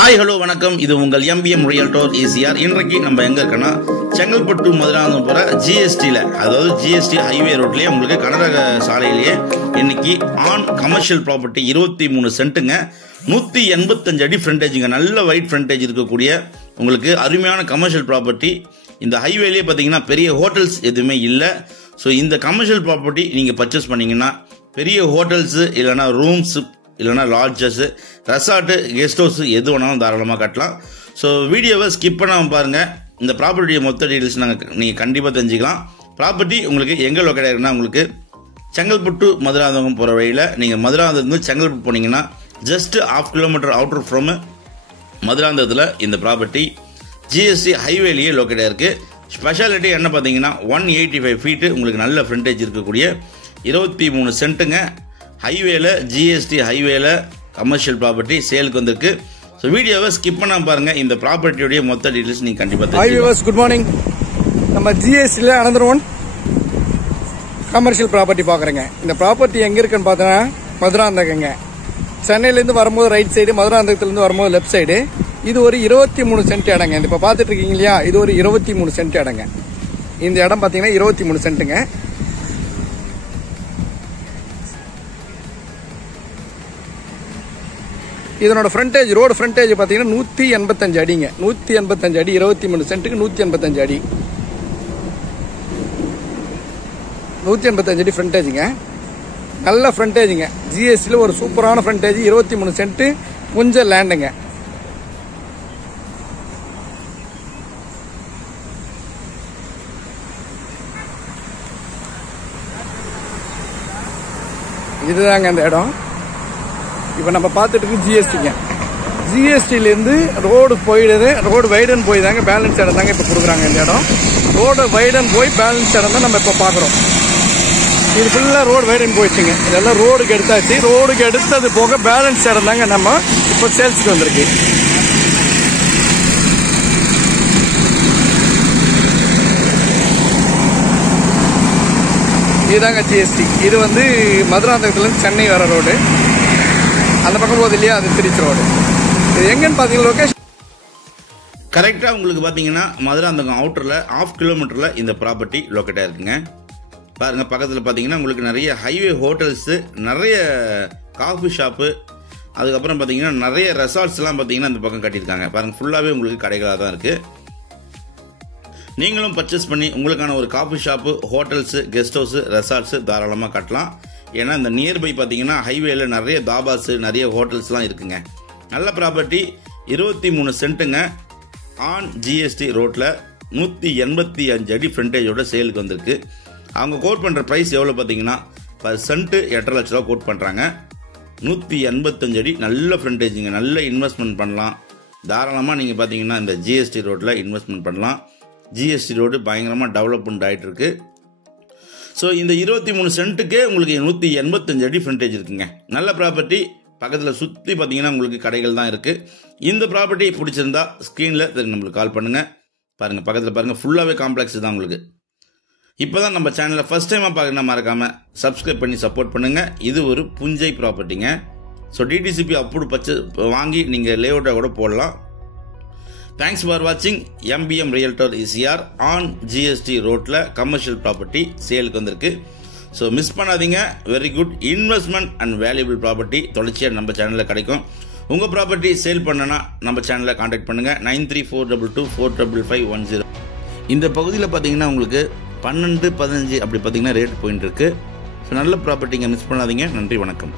Hi hello வணக்கம். இது உங்கள் எம்பிஎம் ரியல்டோர் ஈசிஆர். இன்றைக்கு நம்ம எங்க இருக்கோன்னா செங்கல்பட்டு மதுராந்தகம் போற ஜிஎஸ்டியில், அதாவது ஜிஎஸ்டி ஹைவே ரோட்லேயே உங்களுக்கு கனரக சாலையிலேயே இன்னைக்கு ஆன் கமர்ஷியல் ப்ராப்பர்ட்டி 23 சென்ட்டுங்க, 185 அடி ஃப்ரண்டேஜுங்க, நல்ல வைட் ஃப்ரண்டேஜ் இருக்கக்கூடிய உங்களுக்கு அருமையான கமர்ஷியல் ப்ராப்பர்ட்டி. இந்த ஹைவேலேயே பார்த்தீங்கன்னா பெரிய ஹோட்டல்ஸ் எதுவுமே இல்லை. ஸோ இந்த கமர்ஷியல் ப்ராப்பர்ட்டி நீங்கள் பர்ச்சேஸ் பண்ணிங்கன்னா பெரிய ஹோட்டல்ஸு இல்லைனா ரூம்ஸு இல்லைனா லாட்ஜஸ்ஸு, ரெசார்ட்டு, கெஸ்ட் ஹவுஸு எது வேணாலும் தாராளமாக கட்டலாம். ஸோ வீடியோவை ஸ்கிப் பண்ணாமல் பாருங்கள். இந்த ப்ராப்பர்ட்டியை மொத்த டீட்டெயில்ஸ் நீங்கள் கண்டிப்பாக தெரிஞ்சுக்கலாம். ப்ராப்பர்ட்டி உங்களுக்கு எங்கே லொக்கேட் ஆகிருக்குன்னா, உங்களுக்கு செங்கல்பட்டு மதுராந்தகம் போகிற வழியில் நீங்கள் மதுராந்தகத்துலேருந்து செங்கல்பட்டு போனீங்கன்னா ஜஸ்ட் 1/2 கிலோமீட்டர் அவுட்டர் ஃப்ரம் மதுராந்தகத்தில் இந்த ப்ராப்பர்ட்டி ஜிஎஸ்டி ஹைவேலேயே லொக்கேட் ஆகிருக்கு. ஸ்பெஷாலிட்டி என்ன பார்த்தீங்கன்னா 185 ஃபீட்டு உங்களுக்கு நல்ல ஃப்ரண்டேஜ் இருக்கக்கூடிய 23 சென்ட்டுங்க. ஹைவேல ஜிஎஸ்டி ஹைவேல கமர்ஷியல் ப்ராப்பர்ட்டி சேலுக்கு வந்திருக்கு. ஸோ வீடியோவை ஸ்கிப் பண்ணாம பாருங்க. இந்த ப்ராப்பர்ட்டியோடைய மொத்த டீடைல்ஸ் நீங்க கண்டிப்பா தெரிஞ்சுக்கலாம். Good morning. நம்ம ஜிஎஸ்டியில் அனதர் ஒன் கமர்ஷியல் ப்ராப்பர்ட்டி பார்க்குறேங்க. இந்த ப்ராப்பர்ட்டி எங்கே இருக்குன்னு பார்த்தோன்னா மதுராந்தகங்க. சென்னையிலேருந்து வரும்போது ரைட் சைடு, மதுராந்தகத்துலேருந்து வரும்போது லெஃப்ட் சைடு. இது ஒரு 23 சென்ட் இடங்க. இப்போ பார்த்துட்டு இருக்கீங்க இல்லையா, இது ஒரு 23 சென்ட் இடங்க. இந்த இடம் பார்த்தீங்கன்னா 23 சென்ட்டுங்க. இதனோட ஃப்ரண்டேஜ், ரோடு ஃப்ரண்டேஜ் பார்த்தீங்கன்னா 185 அடிங்க. 185 அடி, 23 சென்ட்டுக்கு 185 அடி, 185 அடி ஃப்ரண்டேஜுங்க. நல்ல ஃப்ரண்டேஜுங்க. ஜிஎஸ்டியில் ஒரு சூப்பரான ஃப்ரண்டேஜ், 23 சென்ட்டு கொஞ்சம் லேண்டுங்க. இதுதாங்க அந்த இடம். இப்போ நம்ம பார்த்துட்டு இருக்கு ஜிஎஸ்டிங்க. ஜிஎஸ்டிலேருந்து ரோடு போயிடுது, ரோடு வைடன் போய் தாங்க பேலன்ஸ் இடம் தாங்க இப்போ கொடுக்குறாங்க. இந்த இடம் ரோடு வைடன் போய் பேலன்ஸ் இடம் தான் நம்ம இப்போ பார்க்குறோம். இது ஃபுல்லாக ரோடு வைடன் போயிடுச்சுங்க. இதெல்லாம் ரோடுக்கு எடுத்தாச்சு. ரோடுக்கு எடுத்தது போக பேலன்ஸ் இடம் தாங்க நம்ம இப்போ சேல்ஸுக்கு வந்திருக்கு. இதுதாங்க ஜிஎஸ்டி. இது வந்து மதுராந்தகத்துலேருந்து சென்னை வர ரோடு. அந்த பக்கம் போகுது இல்லையா, அது திருச்சி ரோடு. இது எங்கன்னு பார்த்தீங்கன்னா லொகேஷன் கரெக்டாக உங்களுக்கு பார்த்தீங்கன்னா மதுராந்தகம் அவுட்டரில் 1/2 கிலோமீட்டரில் இந்த ப்ராப்பர்ட்டி லொக்கேட் ஆகிருக்குங்க. பாருங்கள், பக்கத்தில் பார்த்தீங்கன்னா உங்களுக்கு நிறைய ஹைவே ஹோட்டல்ஸு, நிறைய காஃபி ஷாப்பு, அதுக்கப்புறம் பார்த்தீங்கன்னா நிறைய ரெசார்ட்ஸ்லாம் பார்த்தீங்கன்னா இந்த பக்கம் கட்டியிருக்காங்க. பாருங்கள், ஃபுல்லாகவே உங்களுக்கு கடைகளாக தான் இருக்குது. நீங்களும் பர்ச்சேஸ் பண்ணி உங்களுக்கான ஒரு coffee shop, hotels, guest house, resorts தாராளமாக கட்டலாம். ஏன்னா இந்த நியர்பை பார்த்தீங்கன்னா ஹைவேல நிறைய தாபாஸு, நிறைய ஹோட்டல்ஸ்லாம் இருக்குங்க. நல்ல ப்ராப்பர்ட்டி, 23 சென்ட்டுங்க. ஆன் ஜிஎஸ்டி ரோட்டில் 185 அடி ஃப்ரண்டேஜோட சேலுக்கு வந்திருக்கு. அவங்க கோட் பண்ணுற ப்ரைஸ் எவ்வளோ பார்த்தீங்கன்னா பர் சென்ட்டு 8.5 லட்ச ரூபா கோட் பண்ணுறாங்க. 185 அடி நல்ல ஃப்ரண்டேஜுங்க. நல்ல இன்வெஸ்ட்மெண்ட் பண்ணலாம் தாராளமாக. நீங்கள் பார்த்தீங்கன்னா இந்த ஜிஎஸ்டி ரோட்டில் இன்வெஸ்ட்மெண்ட் பண்ணலாம். ஜிஎஸ்டி ரோடு பயங்கரமாக டெவலப்மெண்ட் ஆகிட்டு இருக்கு. ஸோ இந்த 23 சென்ட்டுக்கே உங்களுக்கு 185 அடி ஃப்ரண்டேஜ் இருக்குங்க. நல்ல ப்ராப்பர்ட்டி. பக்கத்தில் சுற்றி பார்த்தீங்கன்னா உங்களுக்கு கடைகள் தான் இருக்குது. இந்த ப்ராப்பர்ட்டி பிடிச்சிருந்தா ஸ்க்ரீனில் நம்மளுக்கு கால் பண்ணுங்கள். பாருங்கள், பக்கத்தில் பாருங்கள், ஃபுல்லாகவே காம்ப்ளெக்ஸ் தான் உங்களுக்கு. இப்போ தான் நம்ம சேனலில் ஃபஸ்ட் டைமாக பார்க்கணுன்னா மறக்காமல் சப்ஸ்கிரைப் பண்ணி சப்போர்ட் பண்ணுங்கள். இது ஒரு புஞ்சை ப்ராப்பர்ட்டிங்க. ஸோ டிடிசிபி அப்படி வாங்கி நீங்கள் லேஅவுட்டாக கூட போடலாம். தேங்க்ஸ் ஃபார் வாட்சிங். எம்பிஎம் ரியல்டோர் ஈசிஆர் ஆன் ஜிஎஸ்டி ரோட்டில் கமர்ஷியல் ப்ராப்பர்ட்டி சேலுக்கு வந்திருக்கு. ஸோ மிஸ் பண்ணாதீங்க. Very good investment and valuable property தொடர்ச்சியாக நம்ம சேனலில் கிடைக்கும். உங்கள் ப்ராப்பர்ட்டி சேல் பண்ணனா நம்ம சேனலில் கான்டாக்ட் பண்ணுங்கள். 9342245510. இந்த பகுதியில் பார்த்தீங்கன்னா உங்களுக்கு 12, 15 அப்படி பார்த்தீங்கன்னா ரேட் போயிட்டு இருக்கு. ஸோ நல்ல ப்ராப்பர்ட்டிங்க, மிஸ் பண்ணாதீங்க. நன்றி, வணக்கம்.